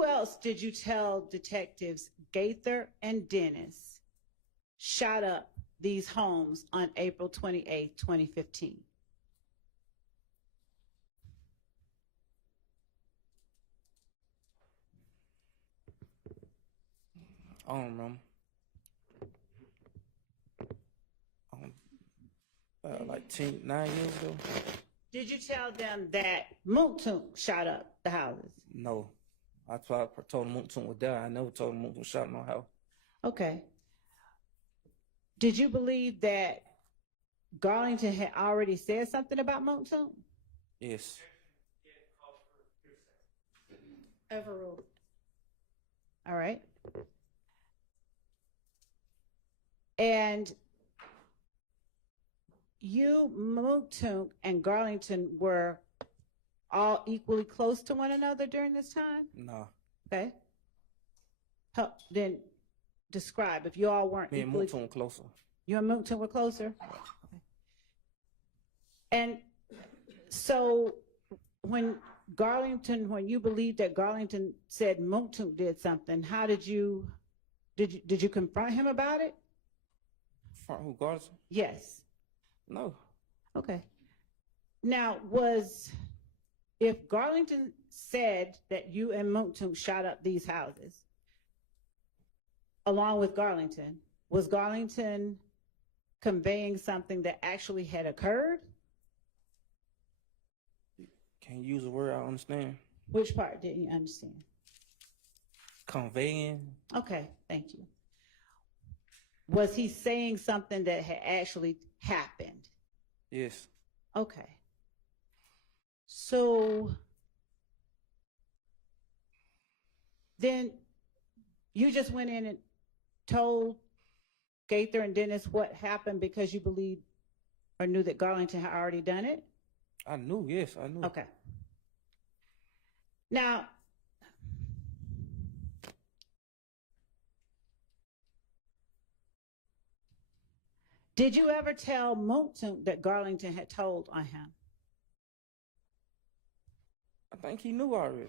Who else did you tell detectives Gaither and Dennis shot up these homes on April 28, 2015? I don't remember. Like 9 years ago. Did you tell them that Mounk Tounk shot up the houses? No. I told him Mounk Tounk was there. I never told him Mounk Tounk shot my house. Okay. Did you believe that Garlington had already said something about Mounk Tounk? Yes. Overruled. All right. And you, Mounk Tounk, and Garlington were all equally close to one another during this time? No. Okay. Then describe if you all weren't Me and equally. Mounk Tounk closer. You and Mounk Tounk were closer? Okay. And so when you believed that Garlington said Mounk Tounk did something, how did you confront him about it? Front who, Garlington? Yes. No. Okay. Now, if Garlington said that you and Mounk Tounk shot up these houses, along with Garlington, was Garlington conveying something that actually had occurred? Can't use a word I understand. Which part didn't you understand? Conveying. Okay, thank you. Was he saying something that had actually happened? Yes. Okay. So then you just went in and told Gaither and Dennis what happened because you believed or knew that Garlington had already done it? I knew, yes, I knew. Okay. Now, did you ever tell Mounk Tounk that Garlington had told on him? I think he knew already.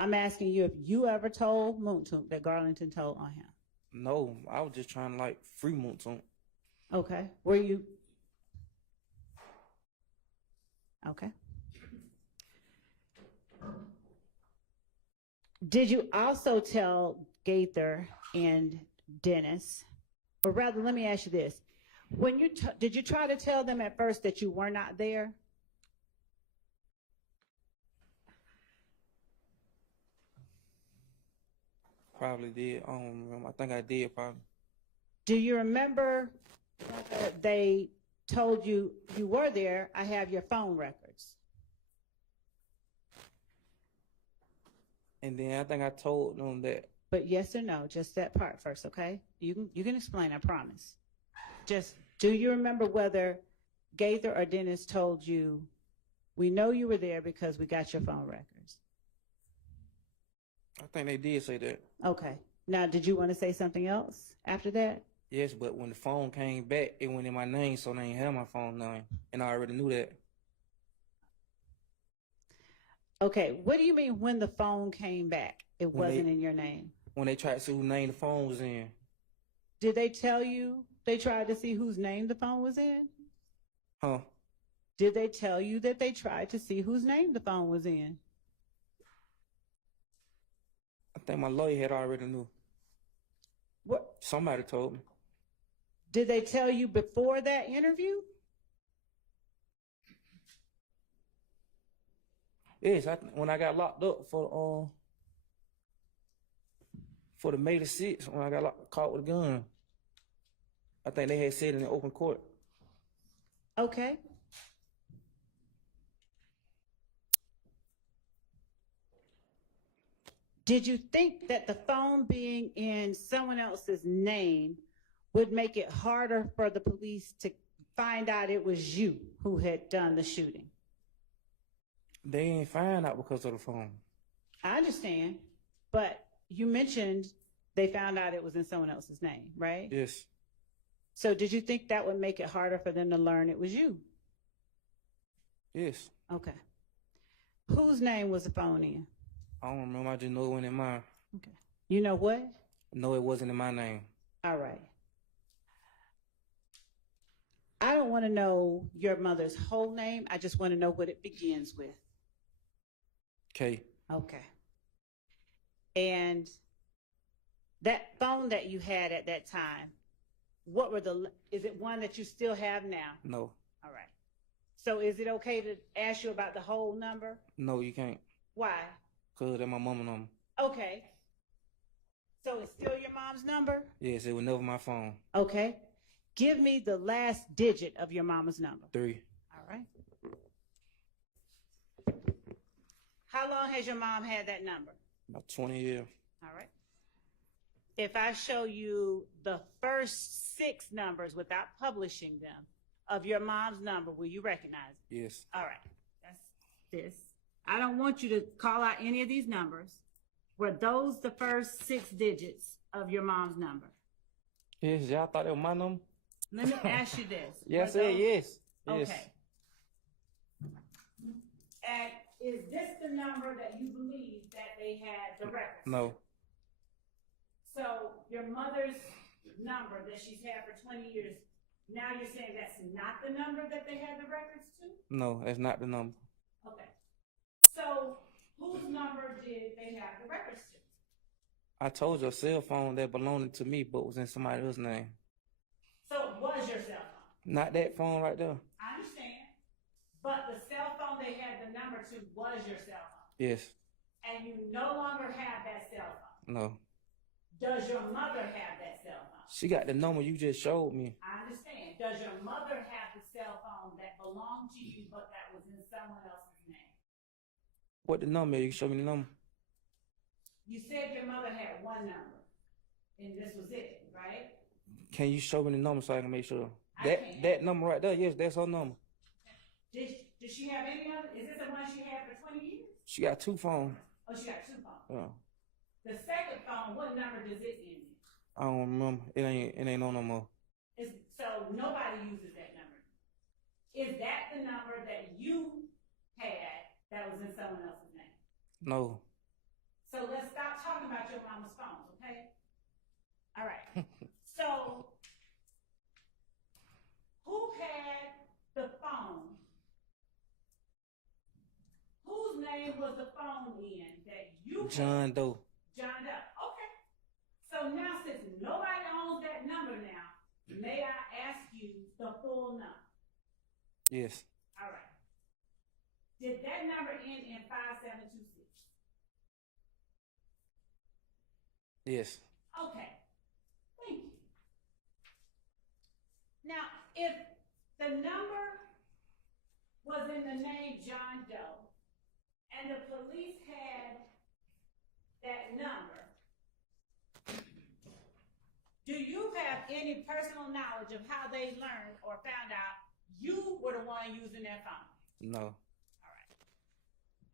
I'm asking you if you ever told Mounk Tounk that Garlington told on him. No, I was just trying to free Mounk Tounk. Okay. Were you? Okay. Did you also tell Gaither and Dennis, or rather, let me ask you this. Did you try to tell them at first that you were not there? Probably did. I don't remember. I think I did probably. Do you remember they told you you were there? I have your phone records. And then I think I told them that. But yes or no, just that part first, okay? You can explain, I promise. Just, do you remember whether Gaither or Dennis told you, we know you were there because we got your phone records? I think they did say that. Okay. Now, did you want to say something else after that? Yes, but when the phone came back, it went in my name, so they didn't have my phone name. And I already knew that. Okay, what do you mean when the phone came back, it wasn't in your name? When they tried to see whose name the phone was in. Did they tell you they tried to see whose name the phone was in? Huh? Did they tell you that they tried to see whose name the phone was in? I think my lawyer had already knew. What? Somebody told me. Did they tell you before that interview? Yes, when I got locked up for the May the 6th, when I got caught with a gun, I think they had said in the open court. Okay. Did you think that the phone being in someone else's name would make it harder for the police to find out it was you who had done the shooting? They ain't find out because of the phone. I understand, but you mentioned they found out it was in someone else's name, right? Yes. So did you think that would make it harder for them to learn it was you? Yes. Okay. Whose name was the phone in? I don't remember. I just know it went in mine. Okay. You know what? No, it wasn't in my name. All right. I don't want to know your mother's whole name. I just want to know what it begins with. Okay. Okay. And that phone that you had at that time, what were is it one that you still have now? No. All right. So is it okay to ask you about the whole number? No, you can't. Why? Because that's my mama number. Okay. So it's still your mom's number? Yes, it was never my phone. Okay. Give me the last digit of your mama's number. 3. All right. How long has your mom had that number? About 20 years. All right. If I show you the first 6 numbers without publishing them of your mom's number, will you recognize it? Yes. All right. That's this. I don't want you to call out any of these numbers. Were those the first 6 digits of your mom's number? Yes, y'all thought that was my number? Let me ask you this. Yes, sir, yes. Yes. Okay. And is this the number that you believe that they had the records? No. So your mother's number that she's had for 20 years, now you're saying that's not the number that they had the records to? No, that's not the number. Okay. So whose number did they have the records to? I told you a cell phone that belonged to me but was in somebody else's name. So it was your cell phone? Not that phone right there. I understand. But the cell phone they had the number to was your cell phone? Yes. And you no longer have that cell phone? No. Does your mother have that cell phone? She got the number you just showed me. I understand. Does your mother have the cell phone that belonged to you but that was in someone else's name? What the number? You show me the number. You said your mother had one number, and this was it, right? Can you show me the number so I can make sure? I can. That number right there, yes, that's her number. Did she have any other? Is this the one she had for 20 years? She got 2 phones. Oh, she got 2 phones. Yeah. The second phone, what number does it end in? I don't remember. It ain't on no more. So nobody uses that number. Is that the number that you had that was in someone else's name? No. So let's stop talking about your mama's phones, okay? All right. So who had the phone? Whose name was the phone in that you had? John Doe. John Doe. Okay. So now, since nobody owns that number now, may I ask you the full number? Yes. All right. Did that number end in 5726? Yes. Okay. Thank you. Now, if the number was in the name John Doe and the police had that number, do you have any personal knowledge of how they learned or found out you were the one using that phone? No. All right.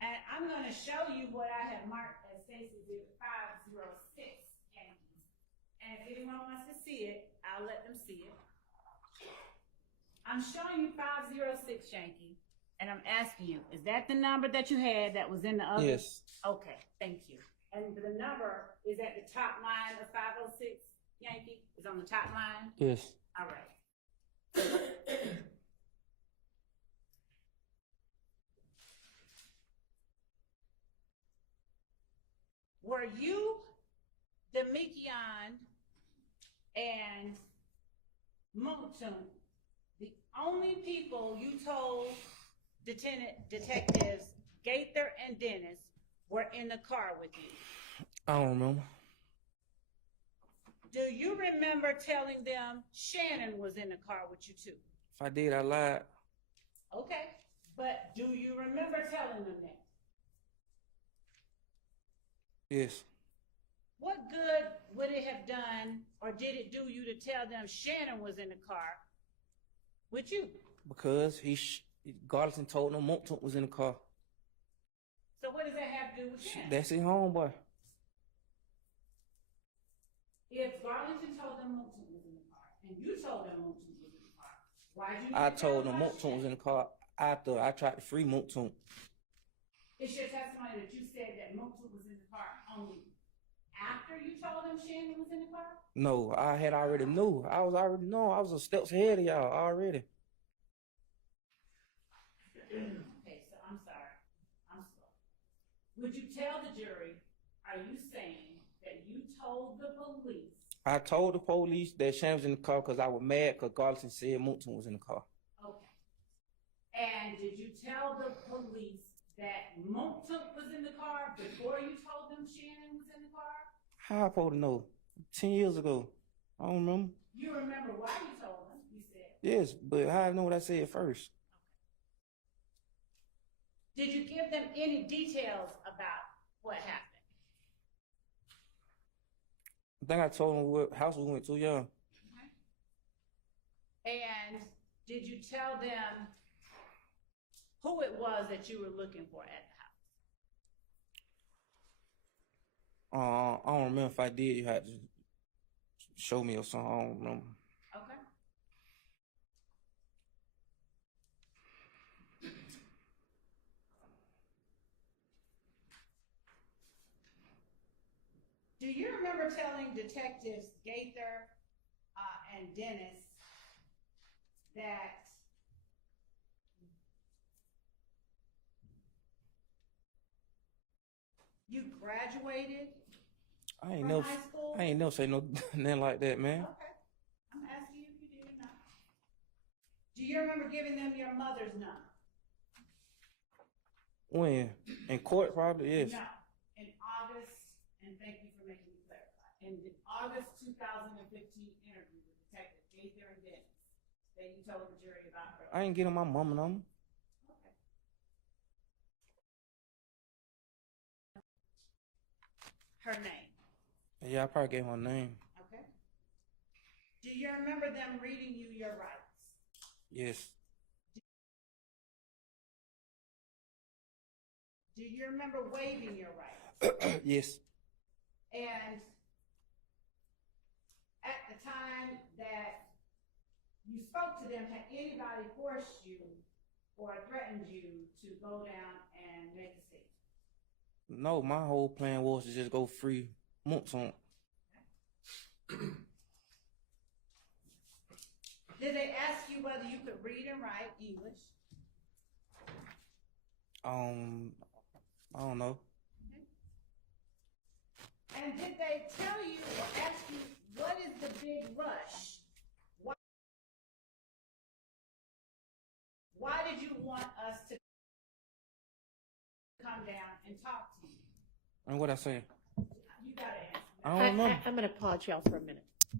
And I'm going to show you what I have marked as Stacy's 506 Yankees. And if anyone wants to see it, I'll let them see it. I'm showing you 506 Yankee, and I'm asking you, is that the number that you had that was in the other? Yes. Okay, thank you. And the number is at the top line of 506 Yankee? Is on the top line? Yes. All right. Were you, Damekion, and Mounk Tounk the only people you told detectives Gaither and Dennis were in the car with you? I don't remember. Do you remember telling them Shannon was in the car with you too? If I did, I lied. Okay, but do you remember telling them that? Yes. What good would it have done, or did it do you to tell them Shannon was in the car with you? Because Garlington told them Mounk Tounk was in the car. So what does that have to do with Shannon? That's his homeboy. If Garlington told them Mounk Tounk was in the car, and you told them Mounk Tounk was in the car, why did you? I told them Mounk Tounk was in the car after I tried to free Mounk Tounk. It's your testimony that you said that Mounk Tounk was in the car only after you told them Shannon was in the car? No, I had already knew. I was already know. I was a steps ahead of y'all already. Okay, so I'm sorry. I'm slow. Would you tell the jury, are you saying that you told the police? I told the police that Shannon was in the car because I was mad because Garlington said Mounk Tounk was in the car. Okay. And did you tell the police that Mounk Tounk was in the car before you told them Shannon was in the car? How I supposed to know? 10 years ago. I don't remember. You remember why you told them, you said. Yes, but how I know what I said first? Did you give them any details about what happened? I think I told them what house we went to, yeah. And did you tell them who it was that you were looking for at the house? I don't remember if I did. You had to show me or something. I don't remember. Okay. Do you remember telling Detectives Gaither and Dennis that you graduated from high school? I ain't never say no nothing like that, man. Okay. I'm asking you if you did or not. Do you remember giving them your mother's number? When? In court, probably, yes. No. In August, and thank you for making me clarify. In the August 2015 interview with Detective Gaither and Dennis, that you told the jury about her. I ain't getting my mama number. Okay. Her name. Yeah, I probably gave her name. Okay. Do you remember them reading you your rights? Yes. Do you remember waiving your rights? Yes. And at the time that you spoke to them, had anybody forced you or threatened you to go down and make a statement? No, my whole plan was to just go free Mounk Tounk. Did they ask you whether you could read and write English? I don't know. And did they tell you or ask you, what is the big rush? Why did you want us to come down and talk to you? And what I say? You gotta answer. I don't know. I'm going to pause y'all for a minute.